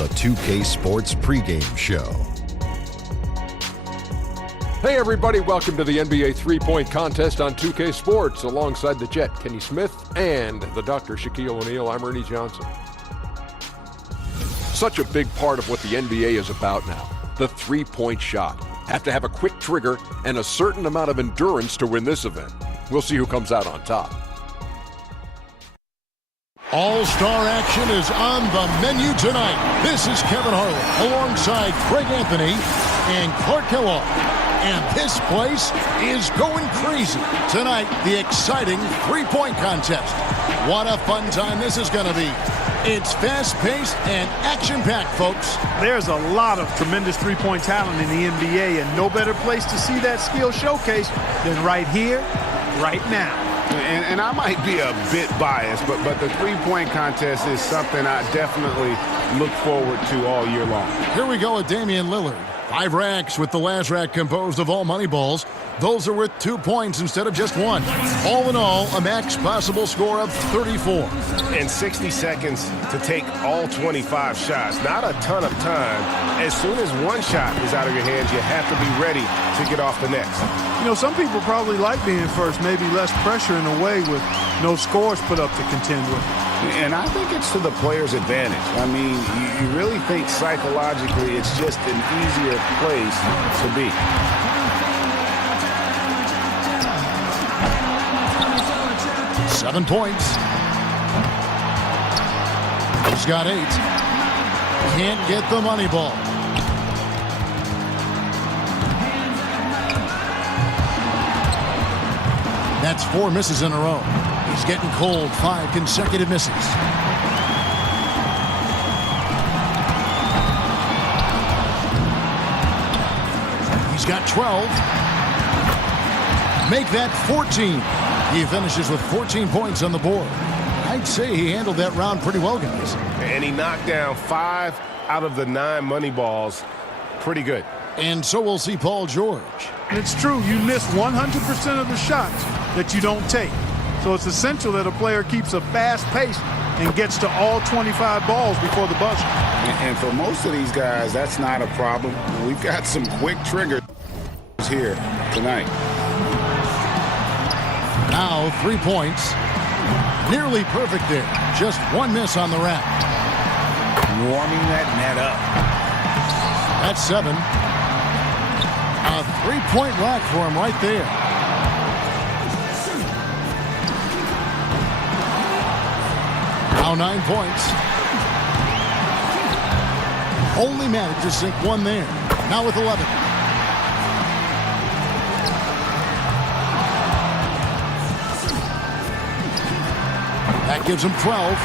the 2K Sports pregame show. Hey everybody, welcome to the NBA three-point contest on 2K Sports. Alongside the Jet, Kenny Smith, and the Dr. Shaquille O'Neal, I'm Ernie Johnson. Such a big part of what the NBA is about now, the three-point shot. Have to have a quick trigger and a certain amount of endurance to win this event. We'll see who comes out on top. All-star action is on the menu tonight. This is Kevin Harlan alongside Craig Anthony and Clark Kellogg. And this place is going crazy. Tonight, the exciting three-point contest. What a fun time this is going to be. It's fast-paced and action-packed, folks. There's a lot of tremendous three-point talent in the NBA, and no better place to see that skill showcased than right here, right now. And I might be a bit biased, but the three-point contest is something I definitely look forward to all year long. Here we go with Damian Lillard. 5 racks with the last rack composed of all money balls. Those are worth 2 points instead of just 1. All in all, a max possible score of 34. And 60 seconds to take all 25 shots. Not a ton of time. As soon as one shot is out of your hands, you have to be ready to get off the next. You know, some people probably like being first, maybe less pressure in a way with no scores put up to contend with. And I think it's to the player's advantage. I mean, you really think psychologically it's just an easier place to be. Seven points. He's got 8. Can't get the money ball. That's 4 misses in a row. He's getting cold. 5 consecutive misses. He's got 12. Make that 14. He finishes with 14 points on the board. I'd say he handled that round pretty well, guys. And he knocked down 5 out of the 9 money balls. Pretty good. And so we'll see Paul George. And it's true, you miss 100% of the shots that you don't take. So it's essential that a player keeps a fast pace and gets to all 25 balls before the buzzer. And for most of these guys, that's not a problem. We've got some quick triggers here tonight. Now 3 points. Nearly perfect there. Just 1 miss on the rack. Warming that net up. That's 7. A 3-point rack for him right there. Now 9 points. Only managed to sink 1 there. Now with 11. That gives him 12.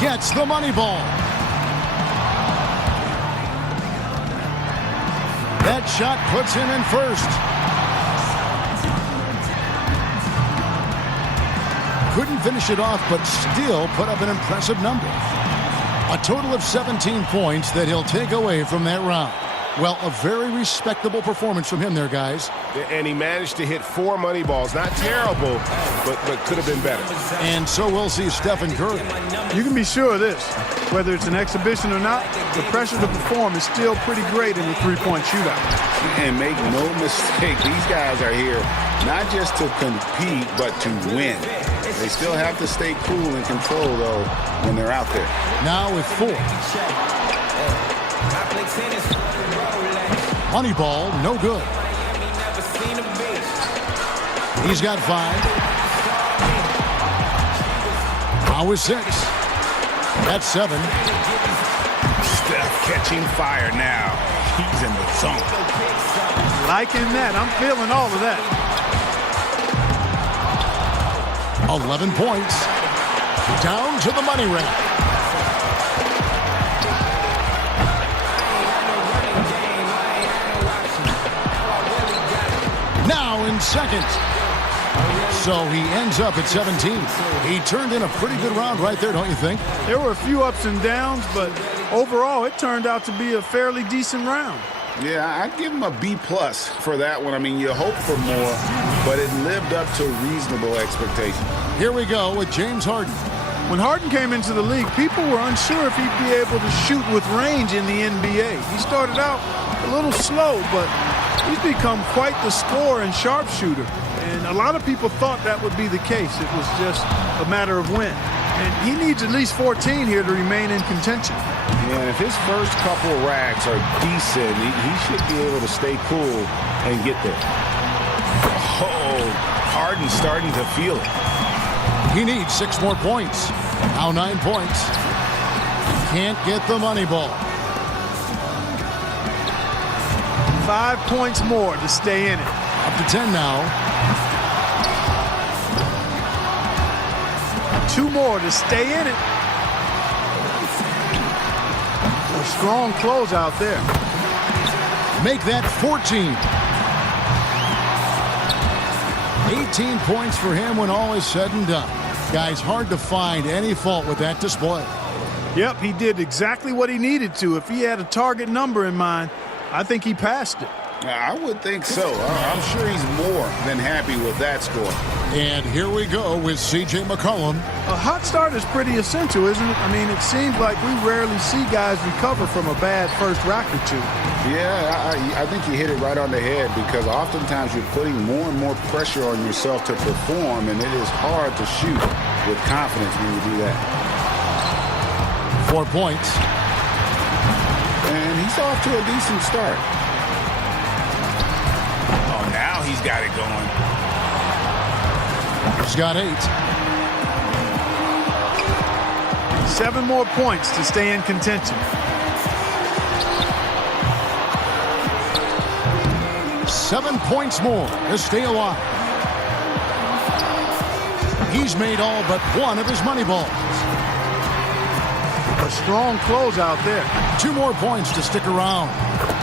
Gets the money ball. That shot puts him in first. Couldn't finish it off, but still put up an impressive number. A total of 17 points that he'll take away from that round. Well, a very respectable performance from him there, guys. And he managed to hit 4 money balls. Not terrible, but could have been better. And so we'll see Stephen Curry. You can be sure of this. Whether it's an exhibition or not, the pressure to perform is still pretty great in the three-point shootout. And make no mistake, these guys are here not just to compete, but to win. They still have to stay cool and control, though, when they're out there. Now with 4. Money ball, no good. He's got 5. Now with 6. That's 7. Steph catching fire now. He's in the zone. Liking that. I'm feeling all of that. 11 points. Down to the money rack. Now in second. So he ends up at 17. He turned in a pretty good round right there, don't you think? There were a few ups and downs, but overall it turned out to be a fairly decent round. Yeah, I'd give him a B+ for that one. I mean, you hope for more, but it lived up to reasonable expectations. Here we go with James Harden. When Harden came into the league, people were unsure if he'd be able to shoot with range in the NBA. He started out a little slow, but he's become quite the scorer and sharpshooter. And a lot of people thought that would be the case. It was just a matter of when. And he needs at least 14 here to remain in contention. Yeah, and if his first couple of racks are decent, he should be able to stay cool and get there. Oh, Harden's starting to feel it. He needs 6 more points. Now 9 points. Can't get the money ball. 5 points more to stay in it. Up to 10 now. 2 more to stay in it. A strong closeout there. Make that 14. 18 points for him when all is said and done. Guys, hard to find any fault with that display. Yep, he did exactly what he needed to. If he had a target number in mind, I think he passed it. I would think so. I'm sure he's more than happy with that score. And here we go with C.J. McCollum. A hot start is pretty essential, isn't it? I mean, it seems like we rarely see guys recover from a bad first rack or two. Yeah, I think you hit it right on the head because oftentimes you're putting more and more pressure on yourself to perform, and it is hard to shoot with confidence when you do that. 4 points. And he's off to a decent start. Oh, now he's got it going. He's got 8. 7 more points to stay in contention. 7 points more to stay alive. He's made all but one of his money balls. A strong closeout there. 2 more points to stick around.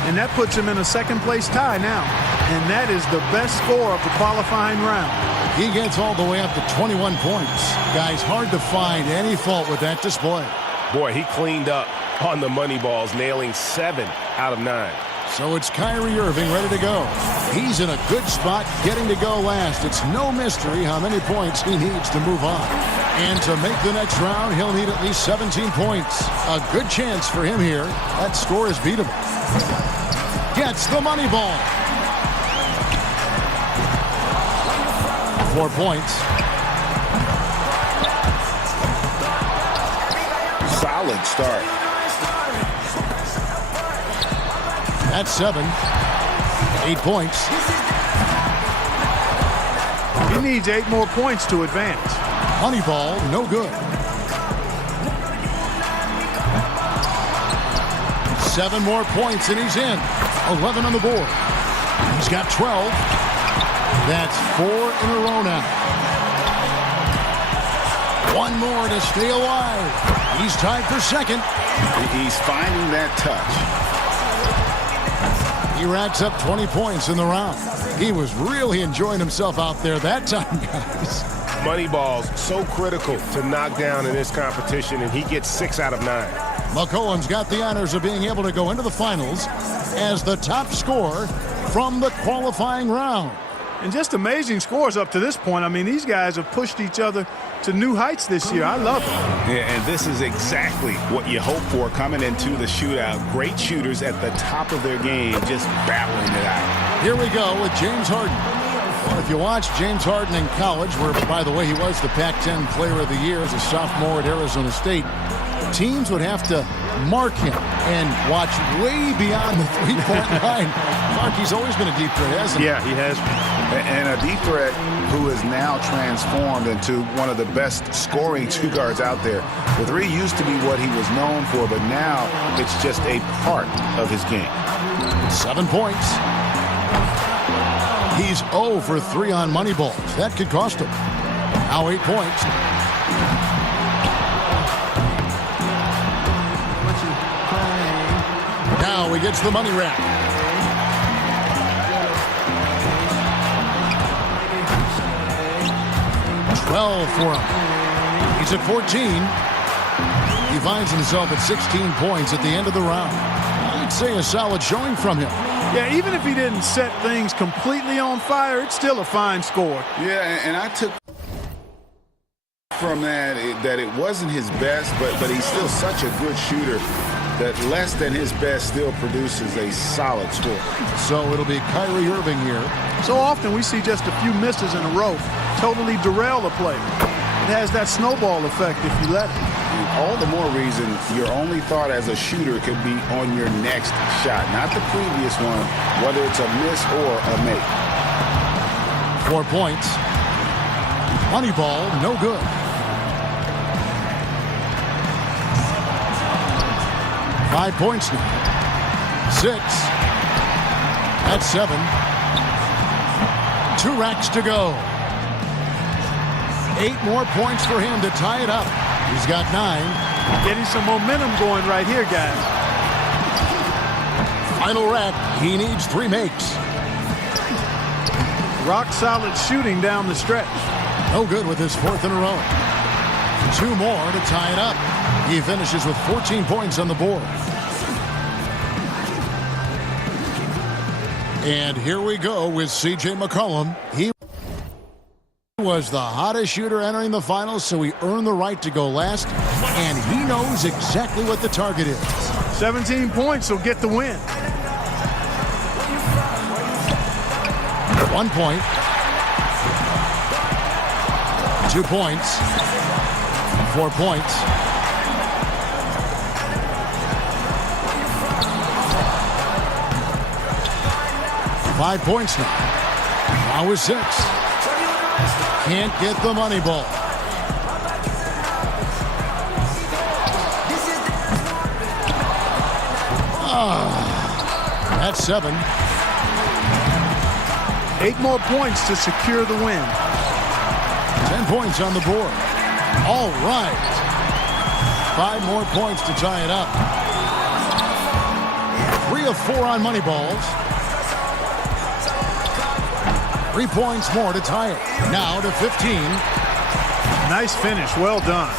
And that puts him in a second-place tie now. And that is the best score of the qualifying round. He gets all the way up to 21 points. Guys, hard to find any fault with that display. Boy, he cleaned up on the money balls, nailing 7 out of 9. So it's Kyrie Irving ready to go. He's in a good spot getting to go last. It's no mystery how many points he needs to move on. And to make the next round, he'll need at least 17 points. A good chance for him here. That score is beatable. Gets the money ball. 4 points. Solid start. That's 7. 8 points. He needs 8 more points to advance. Money ball, no good. 7 more points and he's in. 11 on the board. He's got 12. That's 4 in a row now. 1 more to stay alive. He's tied for second. He's finding that touch. He racks up 20 points in the round. He was really enjoying himself out there that time, guys. Money balls, so critical to knock down in this competition, and he gets 6 out of 9. McCollum's got the honors of being able to go into the finals as the top scorer from the qualifying round. And just amazing scores up to this point. I mean, these guys have pushed each other to new heights this year. I love it. Yeah, and this is exactly what you hope for coming into the shootout. Great shooters at the top of their game, just battling it out. Here we go with James Harden. Well, if you watch James Harden in college, where, by the way, he was the Pac-10 Player of the Year as a sophomore at Arizona State, teams would have to mark him and watch way beyond the three-point line. Mark, he's always been a deep threat, hasn't he? Yeah, he has. And a deep threat who is now transformed into one of the best scoring two guards out there. The three used to be what he was known for, but now it's just a part of his game. 7 points. He's 0 for 3 on money balls. That could cost him. Now 8 points. Now he gets the money rack. For him. He's at 14. He finds himself at 16 points at the end of the round. I'd say a solid showing from him. Yeah, even if he didn't set things completely on fire, it's still a fine score. Yeah, and I took from that it wasn't his best, but he's still such a good shooter that less than his best still produces a solid score. So it'll be Kyrie Irving here. So often we see just a few misses in a row totally derail a play. It has that snowball effect if you let it. And all the more reason your only thought as a shooter could be on your next shot, not the previous one, whether it's a miss or a make. 4 points. Money ball, no good. 5 points now. 6. That's 7. 2 racks to go. 8 more points for him to tie it up. He's got 9. Getting some momentum going right here, guys. Final rack. He needs 3 makes. Rock solid shooting down the stretch. No good with his 4th in a row. 2 more to tie it up. He finishes with 14 points on the board. And here we go with C.J. McCollum. He was the hottest shooter entering the finals, so he earned the right to go last, and he knows exactly what the target is. 17 points will get the win. 1 point. 2 points. 4 points. 5 points now. Now is 6. Can't get the money ball. That's 7. 8 more points to secure the win. 10 points on the board. All right. 5 more points to tie it up. 3 of 4 on money balls. 3 points more to tie it. Now to 15. Nice finish. Well done.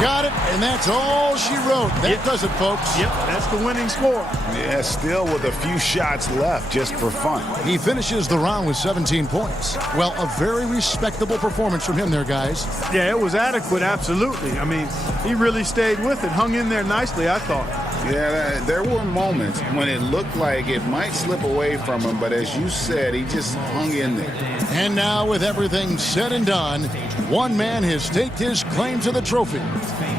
Got it, and that's all she wrote. That does it, folks. Yep, that's the winning score. Yeah, still with a few shots left just for fun. He finishes the round with 17 points. Well, a very respectable performance from him there, guys. Yeah, it was adequate, absolutely. I mean, he really stayed with it, hung in there nicely, I thought. Yeah, there were moments when it looked like it might slip away from him, but as you said, he just hung in there. And now, with everything said and done, one man has staked his claim to the trophy.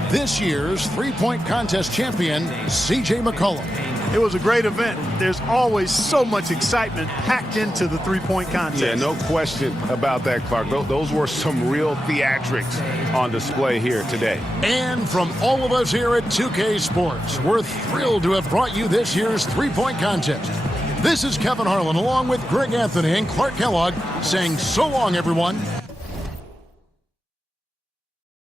This year's three-point contest champion, C.J. McCollum. It was a great event. There's always so much excitement packed into the three-point contest. Yeah, no question about that, Clark. Those were some real theatrics on display here today. And from all of us here at 2K Sports, we're thrilled to have brought you this year's three-point contest. This is Kevin Harlan, along with Greg Anthony and Clark Kellogg, saying so long, everyone.